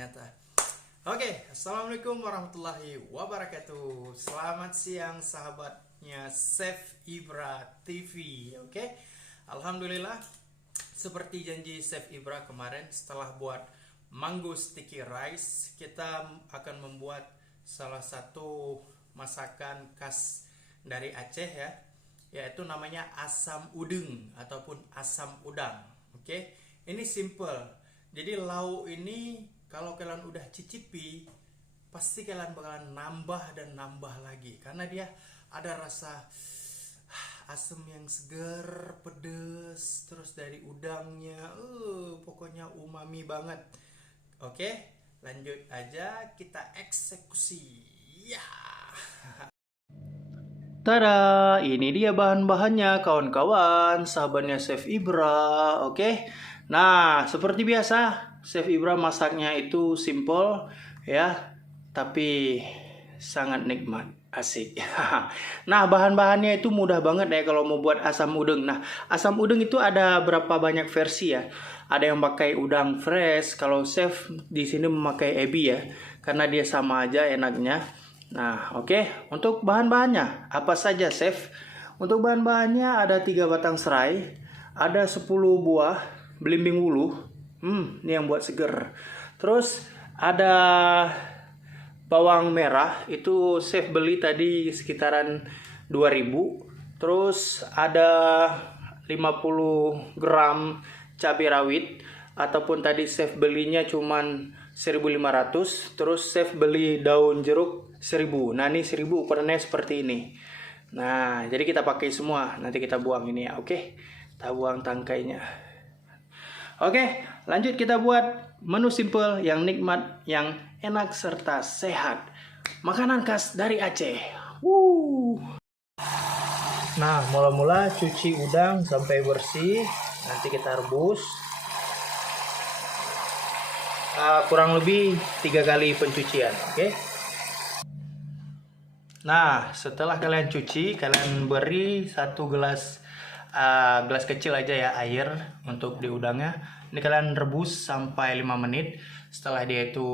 ternyata. Oke, assalamualaikum warahmatullahi wabarakatuh. Selamat siang sahabatnya Chef Ibra TV. Oke, alhamdulillah seperti janji Chef Ibra kemarin, setelah buat mango sticky rice, kita akan membuat salah satu masakan khas dari Aceh ya, yaitu namanya asam udeng ataupun asam udang. Oke, ini simple. Jadi lauk ini kalau kalian udah cicipi, pasti kalian bakalan nambah dan nambah lagi, karena dia ada rasa asam yang seger, pedes, terus dari udangnya, pokoknya umami banget. Oke, lanjut aja kita eksekusi. Ya. Tada, ini dia bahan-bahannya kawan-kawan, sahabatnya Chef Ibra. Oke. Nah, seperti biasa, Chef Ibra masaknya itu simple ya, tapi sangat nikmat, asik. Nah, bahan-bahannya itu mudah banget ya kalau mau buat asam udeng. Nah, asam udeng itu ada berapa banyak versi ya. Ada yang pakai udang fresh, kalau Chef di sini memakai ebi ya, karena dia sama aja enaknya. Nah, oke. Untuk bahan-bahannya apa saja, Chef? Untuk bahan-bahannya ada 3 batang serai, ada 10 buah belimbing wuluh. Ini yang buat seger. Terus ada bawang merah, itu Chef beli tadi sekitaran 2000. Terus ada 50 gram cabai rawit, ataupun tadi Chef belinya cuman 1500. Terus Chef beli daun jeruk 1000. Nah, ini 1000 ukurannya seperti ini. Nah, jadi kita pakai semua. Nanti kita buang ini ya, oke? Kita buang tangkainya. Oke, lanjut kita buat menu simple yang nikmat, yang enak serta sehat. Makanan khas dari Aceh. Nah, mula-mula cuci udang sampai bersih. Nanti kita rebus. Kurang lebih 3 kali pencucian, oke? Nah, setelah kalian cuci, kalian beri 1 gelas kecil aja ya air untuk di udangnya. Ini kalian rebus sampai 5 menit. Setelah dia itu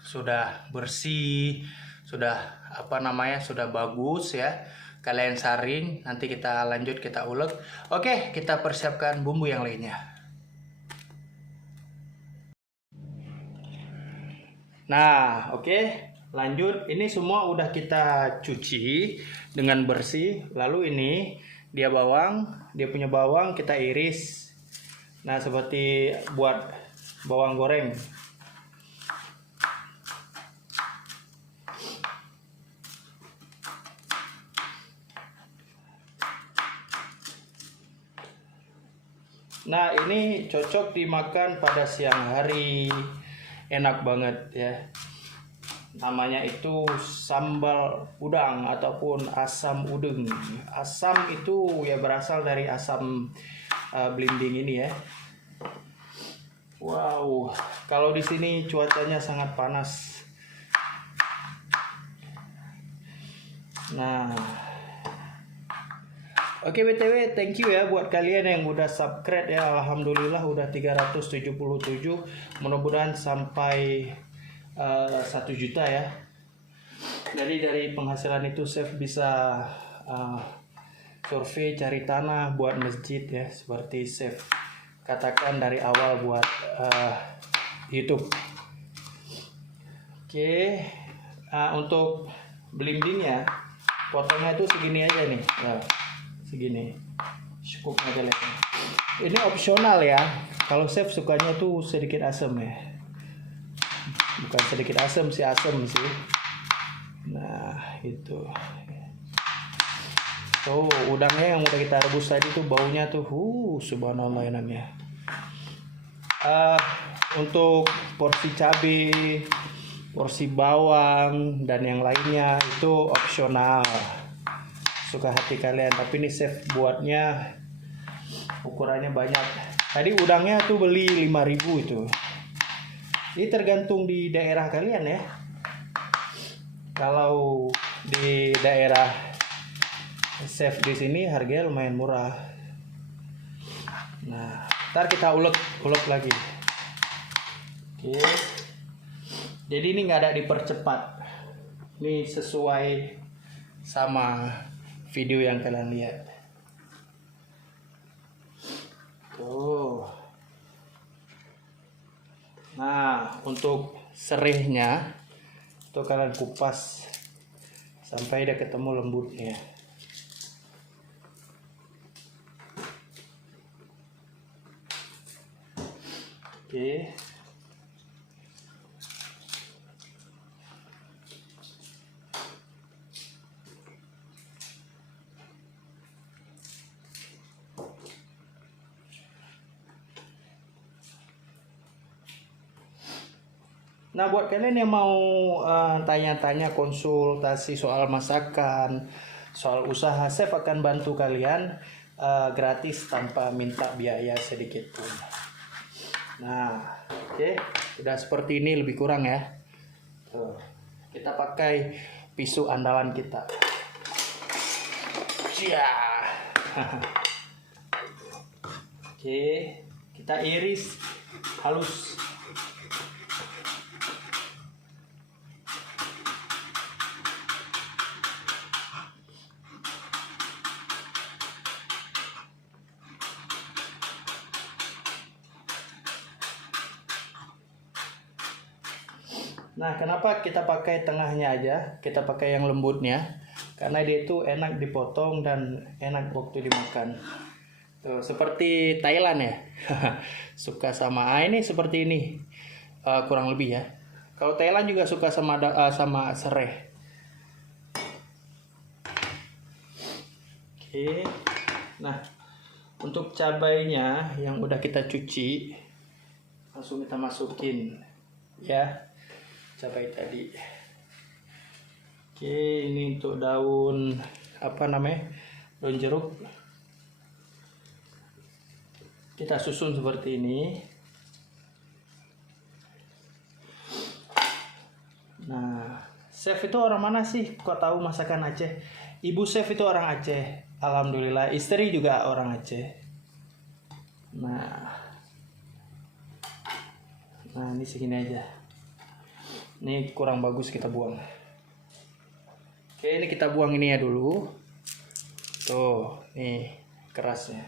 sudah bersih, sudah sudah bagus ya, kalian saring. Nanti kita lanjut, kita ulek. Oke, kita persiapkan bumbu yang lainnya. Nah, oke, lanjut. Ini semua udah kita cuci dengan bersih. Lalu ini dia punya bawang kita iris. Nah, seperti buat bawang goreng. Nah, ini cocok dimakan pada siang hari. Enak banget ya. Namanya itu sambal udang ataupun asam udeng. Asam itu ya berasal dari asam belimbing ini ya. Wow, kalau di sini cuacanya sangat panas. Nah, oke, BTW thank you ya buat kalian yang udah subscribe ya. Alhamdulillah udah 377. Mudah-mudahan sampai 1 juta ya. Jadi dari penghasilan itu Chef bisa survei cari tanah buat masjid ya, seperti Chef katakan dari awal buat YouTube. Oke, untuk belimbingnya potongnya itu segini aja nih. Nah, segini cukup aja lah. Ini opsional ya. Kalau Chef sukanya tuh sedikit asam ya. Bukan sedikit asam sih, asam sih. Nah, itu. Tuh, udangnya yang udah kita rebus tadi tuh baunya tuh, subhanallah enaknya. Untuk porsi cabai, porsi bawang dan yang lainnya itu opsional. Suka hati kalian. Tapi ini Chef buatnya ukurannya banyak. Tadi udangnya tuh beli 5000 itu. Ini tergantung di daerah kalian ya. Kalau di daerah Chef di sini harganya lumayan murah. Nah, ntar kita ulek lagi. Oke. Jadi ini nggak ada dipercepat. Ini sesuai sama video yang kalian lihat. Tuh. Nah, untuk serihnya itu kalian kupas sampai dia ketemu lembutnya. Oke. Nah, buat kalian yang mau tanya-tanya, konsultasi soal masakan, soal usaha, chef akan bantu kalian gratis tanpa minta biaya sedikit pun. Nah, oke, udah seperti ini lebih kurang ya. Tuh, kita pakai pisau andalan kita. Ya. Oke, kita iris halus. Nah, kenapa kita pakai tengahnya aja? Kita pakai yang lembutnya, karena dia itu enak dipotong dan enak waktu dimakan. Tuh, seperti Thailand ya. Suka sama ini seperti ini. Kurang lebih ya. Kalau Thailand juga suka sama sama sereh. Oke. Nah, untuk cabainya yang udah kita cuci, langsung kita masukin ya. Cabai tadi. Oke, ini untuk daun apa namanya? Daun jeruk. Kita susun seperti ini. Nah, chef itu orang mana sih? Kok tahu masakan Aceh? Ibu chef itu orang Aceh. Alhamdulillah, istri juga orang Aceh. Nah, ini segini aja. Ini kurang bagus, kita buang. Oke, ini kita buang ini ya dulu. Tuh, nih kerasnya.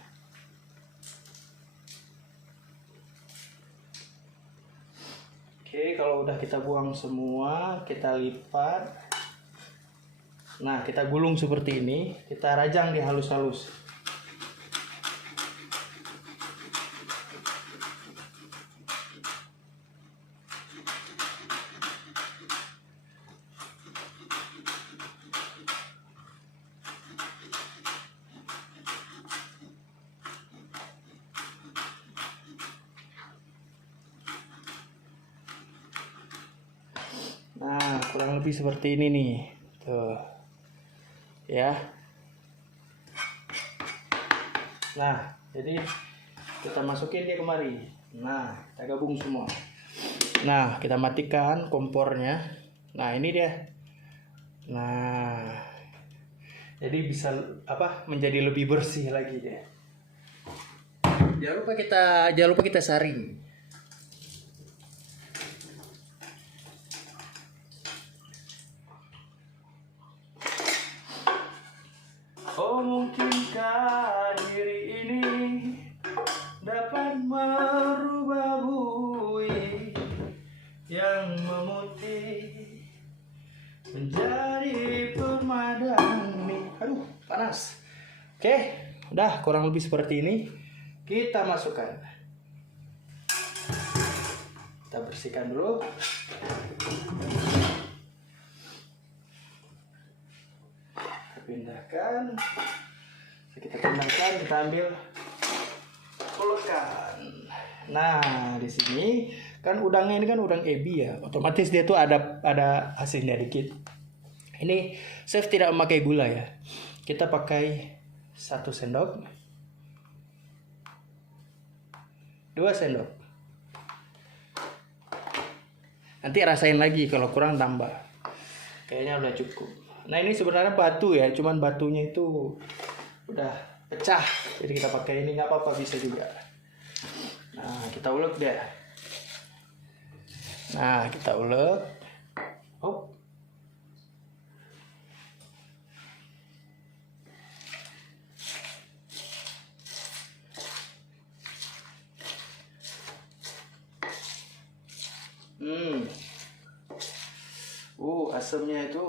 Oke, kalau udah kita buang semua, kita lipat. Nah, kita gulung seperti ini. Kita rajang di halus-halus. Nah, kurang lebih seperti ini nih. Tuh. Ya. Nah, jadi kita masukin dia kemari. Nah, kita gabung semua. Nah, kita matikan kompornya. Nah, ini dia. Nah, jadi bisa menjadi lebih bersih lagi dia. Jangan lupa kita saring. Oh, mungkinkah diri ini dapat merubah bui yang memutih menjadi permadani. Aduh, panas. Oke, udah kurang lebih seperti ini. Kita masukkan. Kita bersihkan dulu. Pindahkan, kita pindahkan, kita ambil ulekkan. Nah, di sini kan udangnya ini kan udang ebi ya, otomatis dia tuh ada asinnya dikit. Ini chef tidak memakai gula ya, kita pakai 1 sendok, 2 sendok. Nanti rasain lagi, kalau kurang tambah. Kayaknya udah cukup. Nah, ini sebenarnya batu ya, cuman batunya itu udah pecah, jadi kita pakai ini, nggak apa-apa, bisa juga. Nah, kita ulek deh. Nah, kita ulek. Oh. Asamnya itu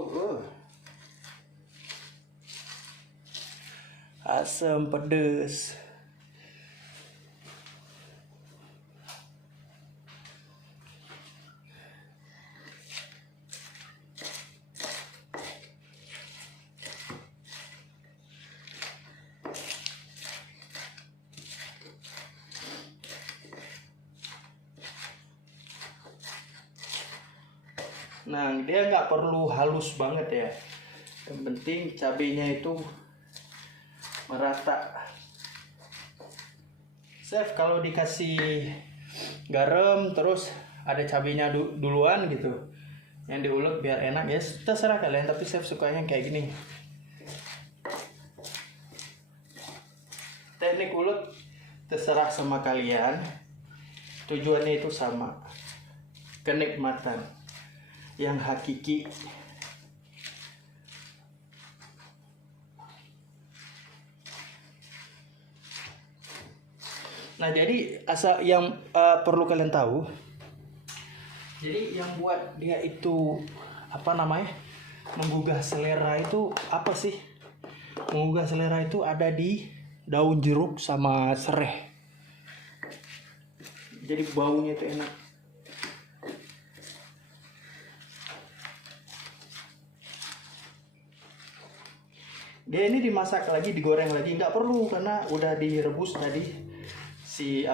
asam pedes. Nah, dia nggak perlu halus banget ya. Yang penting cabenya itu merata. Chef kalau dikasih garam terus ada cabenya duluan gitu, yang diulek biar enak ya, terserah kalian. Tapi chef sukanya kayak gini. Teknik ulek terserah sama kalian. Tujuannya itu sama, kenikmatan yang hakiki. Nah, jadi asal yang perlu kalian tahu, jadi yang buat dia itu apa namanya, menggugah selera itu apa sih? Menggugah selera itu ada di daun jeruk sama sereh. Jadi baunya itu enak. Dia ini dimasak lagi, digoreng lagi, nggak perlu karena udah direbus tadi si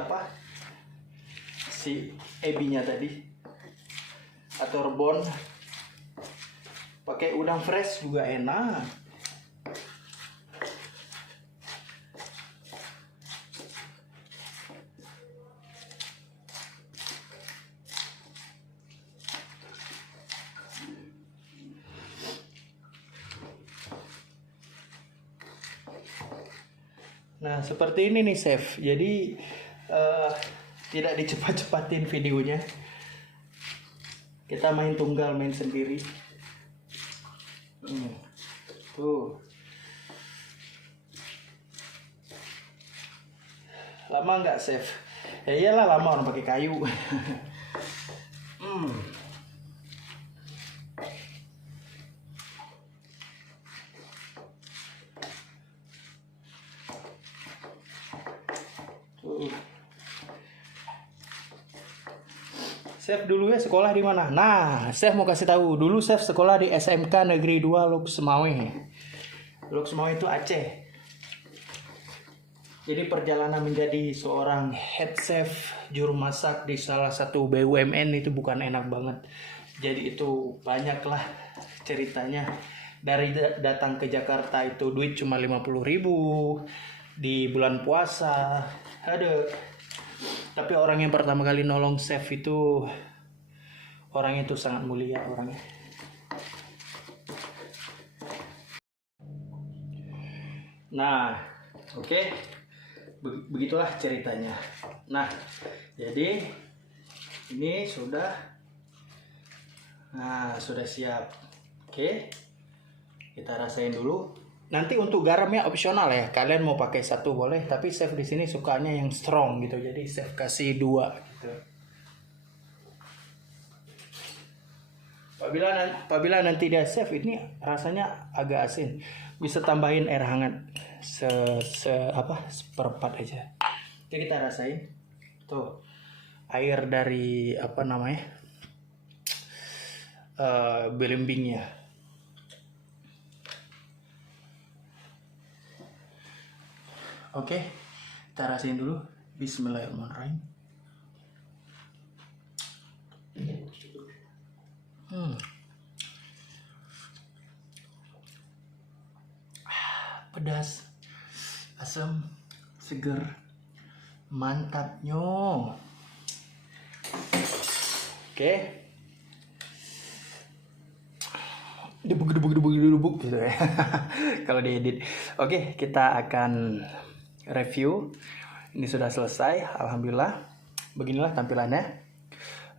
ebinya tadi, atau rebon. Pakai udang fresh juga enak. Nah, seperti ini nih chef. Jadi tidak dicepat-cepatin videonya. Kita main tunggal, main sendiri. Tuh. Lama nggak chef? Ya iyalah, lama orang pakai kayu. Chef dulu ya sekolah di mana? Nah, chef mau kasih tahu. Dulu chef sekolah di SMK Negeri 2 Lok Semawe. Lok Semawe itu Aceh. Jadi perjalanan menjadi seorang head chef juru masak di salah satu BUMN itu bukan enak banget. Jadi itu banyaklah ceritanya. Dari datang ke Jakarta itu duit cuma 50.000 di bulan puasa. Aduh. Tapi orang yang pertama kali nolong chef itu, orang itu sangat mulia orangnya. Nah, oke. Begitulah ceritanya. Nah, jadi ini sudah siap. Oke. Kita rasain dulu. Nanti untuk garamnya opsional ya. Kalian mau pakai 1 boleh, tapi chef di sini sukanya yang strong gitu. Jadi chef kasih 2 gitu. Apabila nanti dia chef ini rasanya agak asin, bisa tambahin air hangat seperempat aja. Jadi kita rasain. Tuh. Air dari belimbingnya. Oke, kita rasain dulu. Bismillahirrahmanirrahim. Pedas, asam, seger, mantapnya. Oke. Debuk gitu ya. Kalau diedit. Oke, kita akan review. Ini sudah selesai, alhamdulillah. Beginilah tampilannya.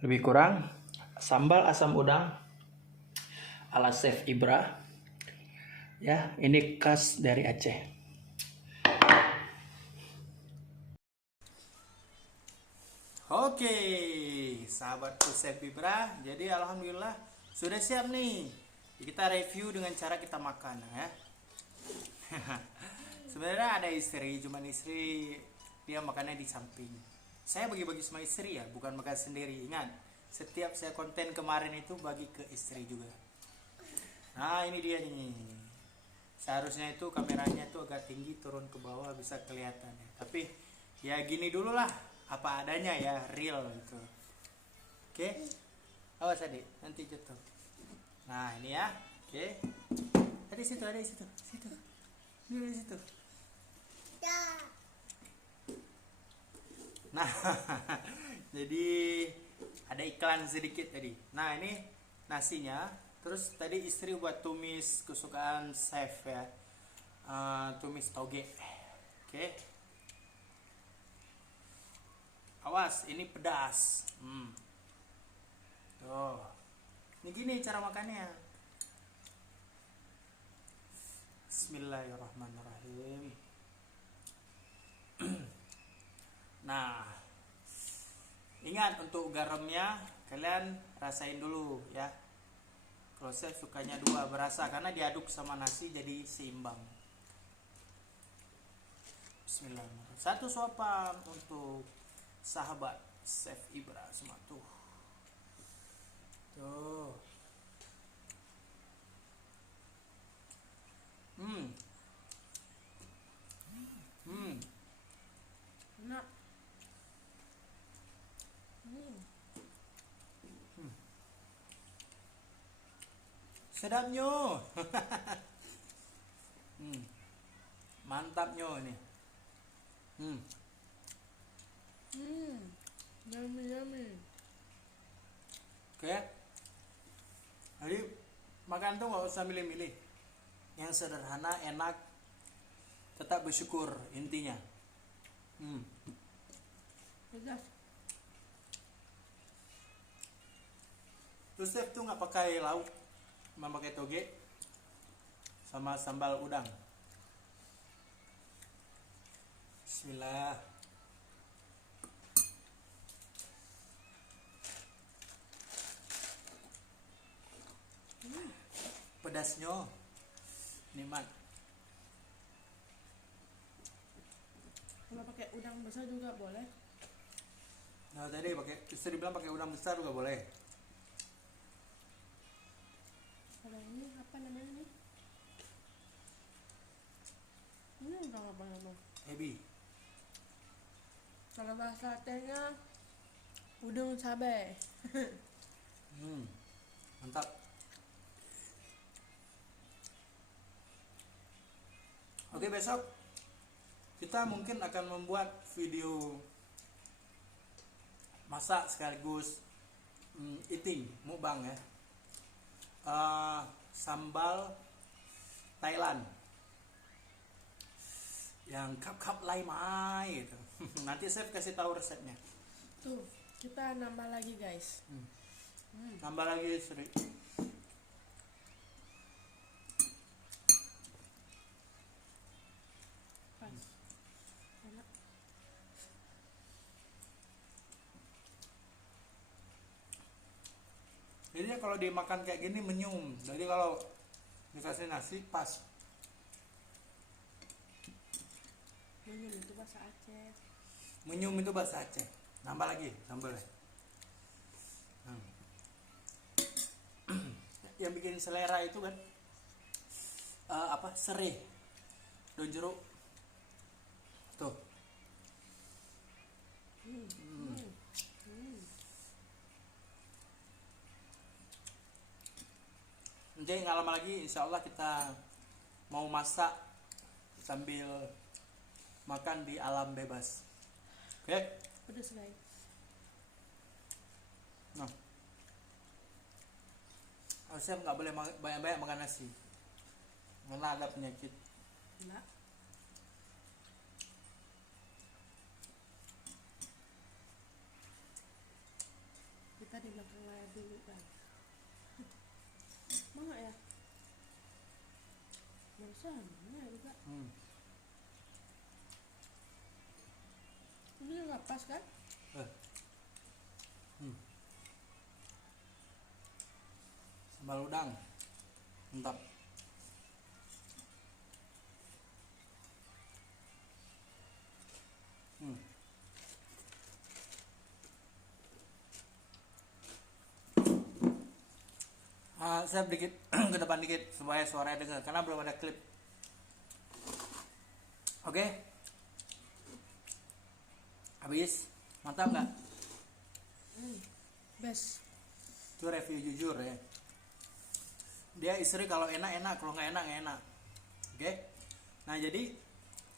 Lebih kurang sambal asam udang ala Chef Ibra. Ya, ini khas dari Aceh. Oke, sahabatku Chef Ibra. Jadi alhamdulillah sudah siap nih. Kita review dengan cara kita makan ya. Sebenarnya ada istri, cuman istri dia makannya di samping. Saya bagi-bagi sama istri ya, bukan makan sendiri. Ingat, setiap saya konten kemarin itu bagi ke istri juga. Nah ini dia nih. Seharusnya itu kameranya itu agak tinggi, turun ke bawah bisa kelihatan ya. Tapi ya gini dulu lah, apa adanya ya, real gitu. Oke, awas adik, nanti jatuh. Nah ini ya, oke. Ada di situ, ada di situ, situ. Ini di situ. Nah, jadi ada iklan sedikit tadi. Nah ini nasinya. Terus tadi istri buat tumis kesukaan chef ya, tumis toge. Oke. Awas, ini pedas. Tuh, ini gini cara makannya. Bismillahirrahmanirrahim. Nah, ingat untuk garamnya kalian rasain dulu ya. Kalau saya sukanya 2 berasa karena diaduk sama nasi jadi seimbang. Bismillahirrahmanirrahim. 1 suapan untuk sahabat Chef Ibra semua tuh. Tuh. Enak. Sedapnya. Mantapnya ini. Yummy yummy. Oke. Jadi makan tuh nggak usah milih-milih. Yang sederhana, enak, tetap bersyukur intinya. Pedas. Terus chef tuh nggak pakai lauk, cuma pakai toge sama sambal udang. Bismillah. Pedasnya nikmat. Kalau pakai udang besar juga boleh. Nah tadi istri bilang pakai udang besar juga boleh. Kalau ini apa namanya nih? Ini udang apa namanya? Ebi. Kalau bahasa Acehnya udang cabai. Mantap. Oke, besok kita mungkin akan membuat video masak sekaligus eating, mukbang ya. Sambal Thailand yang kap-kap lai mai gitu. Nanti saya kasih tahu resepnya. Tuh, kita nambah lagi guys. Nambah lagi Sri. Pas. Enak. Jadi kalau dimakan kayak gini menyum. Jadi kalau dikasih nasi pas. Menyum itu bahasa Aceh. Menyum itu bahasa Aceh. Nambah lagi sambalnya. Yang bikin selera itu kan serai daun jeruk tuh. Jadi nggak lama lagi insya Allah kita mau masak sambil makan di alam bebas. Oke? Pedas guys. Nah, harusnya nggak boleh banyak-banyak makan nasi karena ada penyakit. Enak. Kita di belakang layar dulu guys. Mana ya? Mana ya juga. Ini juga pas kan? Sambal udang mantap. Saya dikit ke depan dikit supaya suaranya dengar karena belum ada klip. Oke. Habis. Mantap nggak? Best. Itu review jujur ya. Dia istri kalau enak, kalau nggak enak. Oke. Nah jadi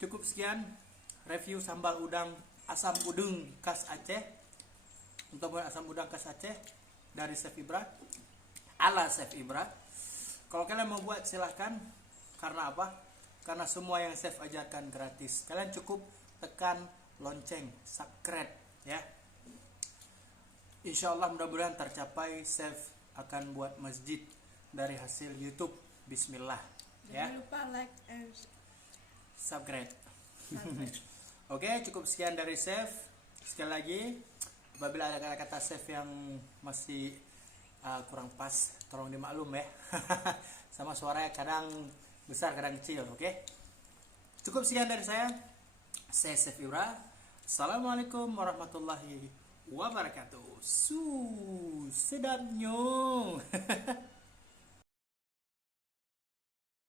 cukup sekian review sambal udang asam udang khas Aceh. Untuk asam udang khas Aceh dari Chef Ibra, ala Chef Ibra. Kalau kalian mau buat silahkan. Karena apa? Karena semua yang Chef ajarkan gratis. Kalian cukup tekan lonceng, subscribe ya. Insya Allah mudah-mudahan tercapai. Chef akan buat masjid dari hasil YouTube. Bismillah. Jangan lupa like and Subscribe. Oke, cukup sekian dari Chef. Sekali lagi, apabila ada kata-kata Chef yang masih kurang pas, tolong dimaklum ya. Sama suaranya kadang besar, kadang kecil. Oke. Cukup sekian dari saya Chef Ibra. Assalamualaikum warahmatullahi wabarakatuh. Sedapnya.